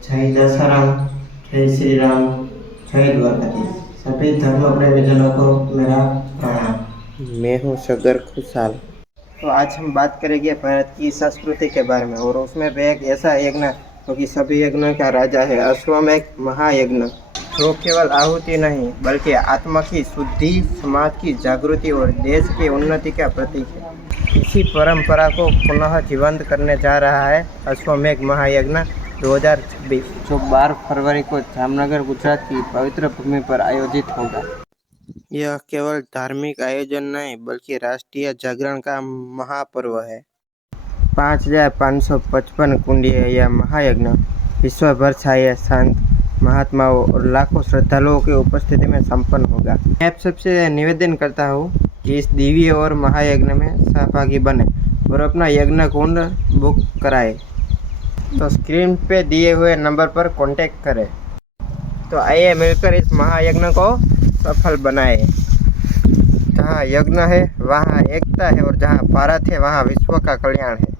जय दशाराम, जय श्री राम, जय द्वारकाधीश। सभी धर्म प्रेमी जनों को मेरा प्रणाम। मैं हूँ सगर खुशहाल। तो आज हम बात करेंगे भारत की संस्कृति के बारे में, और उसमें भी एक ऐसा यज्ञ जो कि सभी यज्ञों का राजा है, अश्वमेध महायज्ञ, जो केवल आहुति नहीं बल्कि आत्मा की शुद्धि, समाज की जागृति और देश की उन्नति का प्रतीक है। इसी परंपरा को पुनः जीवंत करने जा रहा है अश्वमेध महायज्ञ 2026, जो 12 फरवरी को जामनगर गुजरात की पवित्र भूमि पर आयोजित होगा। यह केवल धार्मिक आयोजन नहीं बल्कि राष्ट्रीय जागरण का महापर्व है। 5555 कुंडीय यह महायज्ञ विश्व भर छाए शांत महात्माओं और लाखों श्रद्धालुओं की उपस्थिति में संपन्न होगा। मैं आप सबसे निवेदन करता हूँ कि इस दिव्य और महायज्ञ में सहभागी बने और अपना यज्ञ कुंड बुक कराए। तो स्क्रीन पे दिए हुए नंबर पर कांटेक्ट करें। तो आइए मिलकर इस महायज्ञ को सफल बनाए। जहाँ यज्ञ है वहाँ एकता है, और जहाँ भारत है वहाँ विश्व का कल्याण है।